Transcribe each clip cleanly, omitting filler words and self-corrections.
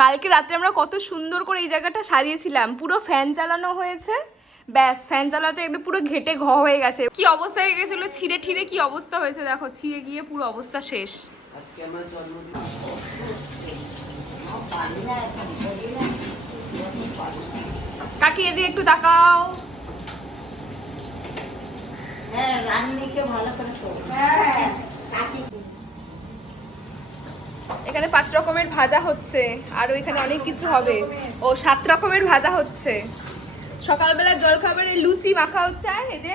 কালকে রাতে আমরা কত সুন্দর করে এই জায়গাটা সাজিয়েছিলাম, পুরো ফ্যান চালানো হয়েছে, ব্যাস ফ্যান চালাতে একটু পুরো ঘেটে ঘ হয়ে গেছে। কি অবস্থা হয়ে গেছিল, ছিঁড়ে ঠিড়ে কি অবস্থা হয়েছে দেখো, ছিঁড়ে গিয়ে পুরো অবস্থা শেষ। আজকে আমার জন্মদিন। কাকি এদিকে একটু তাকাও। হ্যাঁ, রান্নিকে ভালো করে তো। হ্যাঁ, কাকি। এখানে 5 রকমের ভাজা হচ্ছে, আর ওইখানে অনেক কিছু হবে। ও 7 রকমের ভাজা হচ্ছে। সকালবেলা জলখাবারে লুচি মাখা হচ্ছে, আর এই যে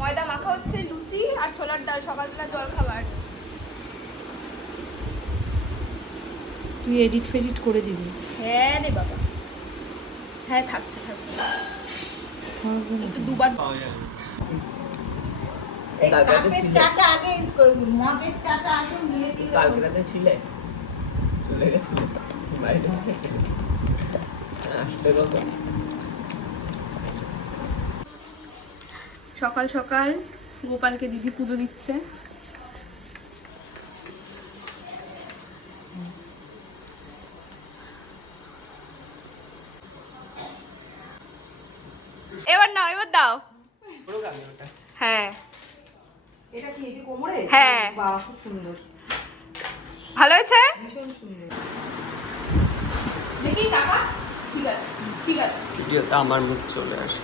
ময়দা মাখা হচ্ছে, লুচি আর ছোলার ডাল সকালবেলা জলখাবার। তুই এডিট ফেডিট করে দিবি। হ্যাঁ রে বাবা, হ্যাঁ থাকছে থাকছে, একটু দুবার কাপের চাটা আগে, মগের চাটা আগে নিয়ে দিলে। কালকে রাতে ছিলে, চলে গেছিলে বাড়িতে, আসতে কখন? সকাল সকাল গোপালকে দিদি পুজো দিচ্ছে। এবার নাও, এবার দাও। হ্যাঁ এটা কি এই যে কোমরে? হ্যাঁ। বাহ, খুব সুন্দর, ভালো হয়েছে, ভীষণ সুন্দর। দেখি টাকা। ঠিক আছে ঠিক আছে। ভিডিওতে আমার মুখ চলে আসে।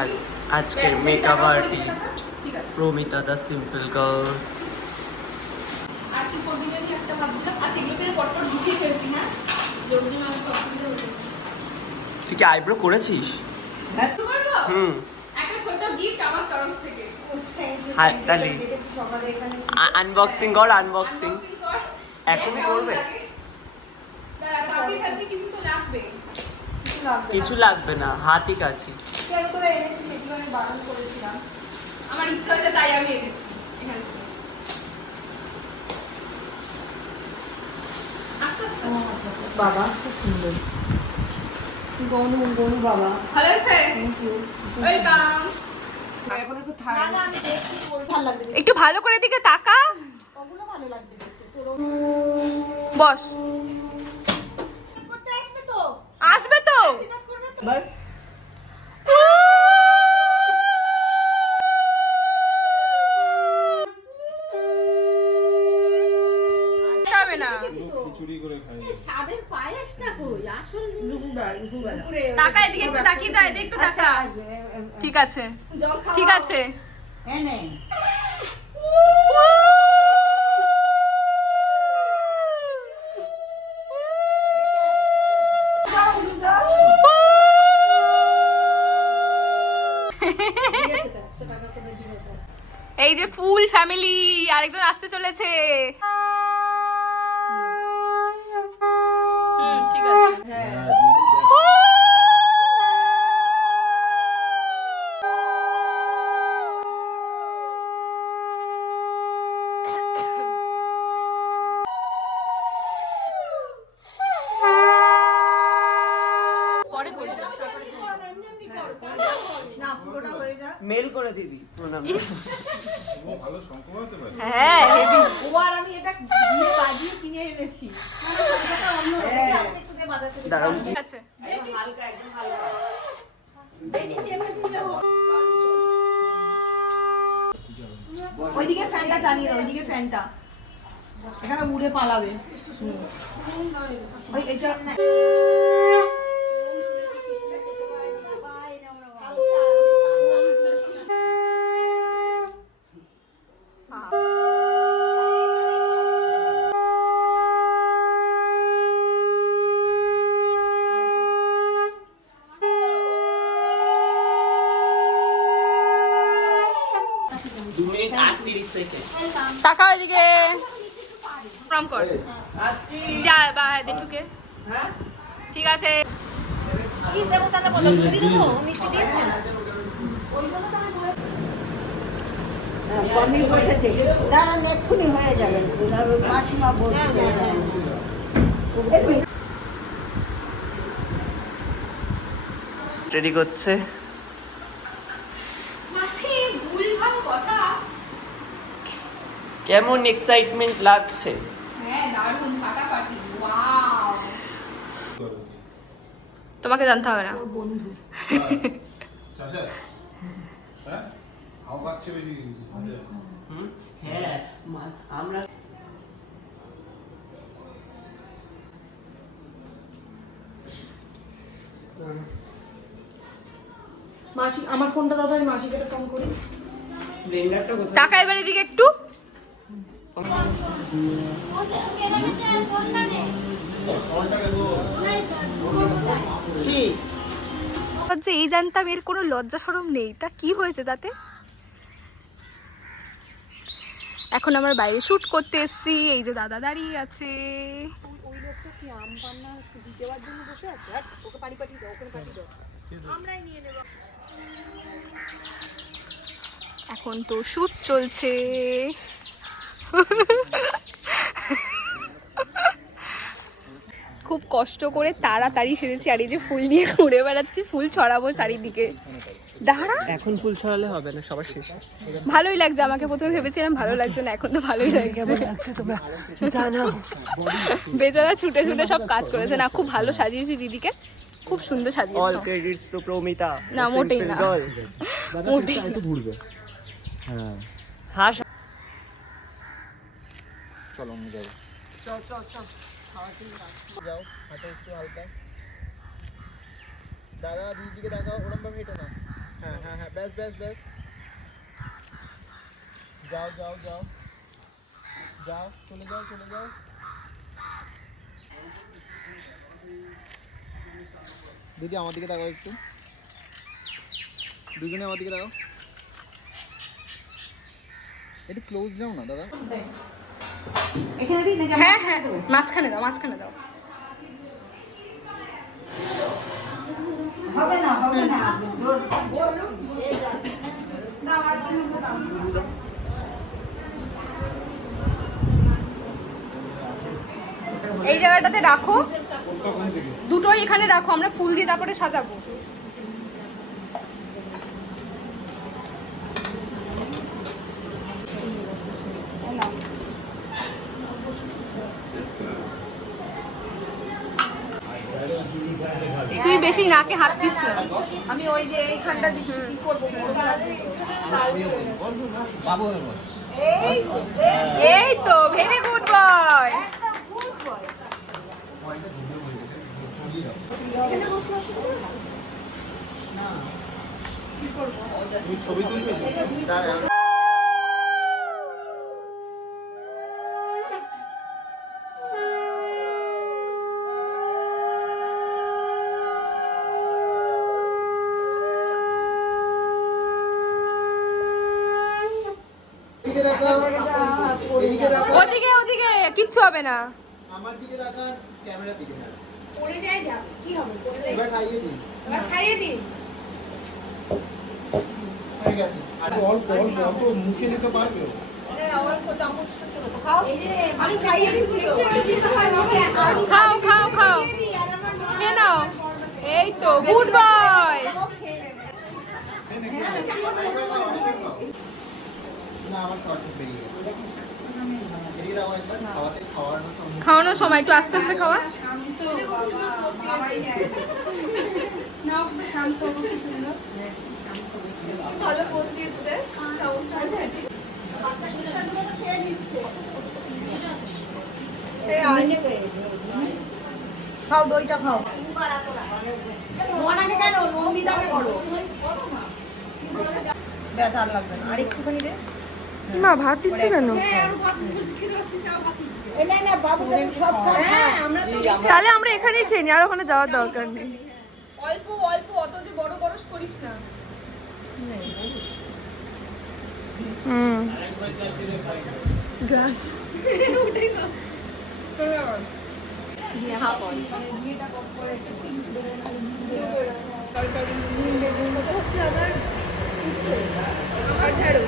আর দেখি। আজকের ব্যাস, মেকআপ টাকা করে দিলে আর্টিস্ট টাকা। ঠিক আছে। প্রমিতা দা সিম্পল গার্ল। আর কি করবি জানি একটা ভাবছিলাম। আচ্ছা এগুলো ফের পটপট গুছিয়ে ফেলছি। হ্যাঁ যদি না একটু অসুবিধা হয়ে যায়। তুই কি আইব্রো করেছিস? হ্যাঁ, শুরু করবো? হুম। একটা ছোট গিফট আমার তরফ থেকে। হাই, তালি। দেখেছি সকালে এখানে। আনবক্সিং কর, আনবক্সিং। Unboxing কর। এখনই কেমন করবে? লাগে? দাঁড়া, কাছে কিছু তো লাগবে। কিছু লাগবে না, হাতই কাছে। কেন করে এনেছি সেগুলো আমি বারণ করেছিলাম। আমার ইচ্ছা হয়েছে তাই আমি এনেছি এখান থেকে। আস্তে আস্তে। বাবা খুব সুন্দর। গনু গনু বাবা। ভালো আছে? Thank you. ওয়েলকাম। এখন একটু না না, আমি দেখছি, ভালো লাগবে দেখতে। একটু ভালো করে দিকে তাকা। ওগুলো ভালো লাগবে দেখতে। তোর বস। করতে আসবে তো? আসবে তো? আশীর্বাদ করবে তো? এবার যাবে না। খিচুড়ি করে খাই। স্বাদের পায়েসটা কই? আসল দুপুরে টাকা এদিকে একটু তাকিয়ে যায়, এদিকে একটু তাকা। ঠিক আছে জল খাওয়া। ঠিক আছে। এনে এই যে ফুল ফ্যামিলি, আরেকজন আসতে চলেছে। ঠিক আছে। পরে করে যাও। না, পুরোটা হয়ে যা। মেল করে দিবি প্রণাম। ও ভালো শঙ্খ বাজাতে পারে। হ্যাঁ হেভি। ও আর আমি এটা দিয়ে বাজিয়ে কিনে এনেছি। মানে সংখ্যাটা অন্য রকম। আমি একটু দিয়ে বাজাতে দিচ্ছি। দাঁড়াও। ঠিক আছে। হালকা, একদম হালকা। বেশি চেপে দিলে ওইদিকে ফ্যানটা চালিয়ে দাও, ওইদিকে ফ্যানটা। এখানে উড়ে পালাবে। ওই এটা মিনিট 38 সেকেন্ড। টাকা ওইদিকে প্রণাম কর। আসছি। যা বা জেঠুকে। হ্যাঁ? ঠিক আছে। কি দেবো তাকে বলো, লুচি দেবো? মিষ্টি দিয়েছেন? পনির বসেছে, দাঁড়ান এক্ষুনি হয়ে যাবে। মাসিমা বসছে। রেডি করছে। মানে ভুলভাল কথা। কেমন এক্সাইটমেন্ট লাগছে? হ্যাঁ দারুণ ফাটাফাটি ওয়াও। তোমাকে জানতে হবে না। বন্ধু চাচা হ্যাঁ হাওয়া পাচ্ছে বেশি কিন্তু হ্যাঁ আমরা মাসি আমার ফোনটা দাও তো, আমি মাসিকে একটা ফোন করি। ব্লেন্ডারটা কোথায়? টাকা এবার এদিকে একটু। কি যে এই জানতাম এর কোনো লজ্জা শরম নেই, তা কি হয়েছে তাতে? এখন আমরা বাইরে শুট করতে এসেছি, এই যে দাদা দাঁড়িয়ে আছে। ওই লোকটা কি আম পান্না দিতে দেওয়ার জন্য বসে আছে? আর ওকে পানি পাঠিয়ে দাও, ওকে পাঠিয়ে দাও, আমরাই নিয়ে নেব। এখন তো শুট চলছে। খুব কষ্ট করে তাড়াতাড়ি সেরেছি, আর এই যে ফুল নিয়ে ঘুরে বেড়াচ্ছি, ফুল ছড়াবো চারিদিকে। দাঁড়া, এখন ফুল ছড়ালে হবে না, সবার শেষে। ভালোই লাগছে আমাকে, প্রথমে ভেবেছিলাম ভালো লাগছে না, এখন তো ভালোই লাগছে। বেচারা ছুটে ছুটে সব কাজ করেছে না, খুব ভালো সাজিয়েছি দিদিকে, খুব সুন্দর অল সাজিয়েছো। ক্রেডিটস তো প্রমিতা। না, মোটেই না। মোটেই না। হ্যাঁ হ্যাঁ চলো আমি যাবো যাও হাঁটো একটু হালকা দাদা দিদিকে দেখাও ওরম ভাবে হেঁটো না হ্যাঁ হ্যাঁ হ্যাঁ ব্যাস ব্যাস ব্যাস যাও যাও যাও যাও চলে যাও চলে যাও দিদি আমার দিকে তাকাও একটু দুজনে আমার দিকে তাকাও একটু ক্লোজ যাও না দাদা এখানে দিই নাকি? হ্যাঁ হ্যাঁ, মাঝখানে দাও, মাঝখানে দাও। হবে না, হবে না। এই জায়গাটাতে রাখো, দুটোই এখানে রাখো, আমরা ফুল দিয়ে তারপরে সাজাবো। তুই বেশি নাকে হাত দিস না। আমি ওই যে এইখানটা দিচ্ছি, কি করবো? বাবু হয়ে বস এই এই তো ভেরি গুড বয়। একদম good boy। তুমি ছবি তুলবে দাঁড়া এদিকে দেখাও এদিকে দেখাও ওদিকে ওদিকে কিচ্ছু হবে না। আমার দিকে দেখান ক্যামেরা দিকে না পড়ে যায় যা, কি হবে? এবার খাইয়ে দিন এবার খাইয়ে দিন। হয়ে গেছে আর অল্প অল্প অত মুখে নিতে পারবে হ্যাঁ, অল্প চামচটা ছোট তো খাও। আমি খাইয়ে দিচ্ছি তো। খাও খাও খাও, খেয়ে নাও। এই তো গুড বয়। না আমার শর্ট বেরিয়ে গেছে এদিকে দাও একবার খাওয়াতে খাওয়ানোর সময় খাওয়ানোর সময় একটু আস্তে আস্তে খাওয়া। শান্ত বাবা, মামাই যায়। নাও একটু শান্ত, কি সুন্দর। ভালো পোস্ট দিতে এই আয়। খাও, দইটা খাও। মোনাকে কেন, নমিতাকে করো। ব্যাস, আর লাগবে না, আর একটুখানি দে। মা ভাত দিচ্ছে কেন? এই না না বাবু, সব খাও। তাহলে আমরা এখানেই খেয়ে নি, আর ওখানে যাওয়ার দরকার নেই। অল্প অল্প, অত যে বড় গরস করিস না। গ্যাস তরকারি বেগুন, খুব আবার আমার ঝাড়ু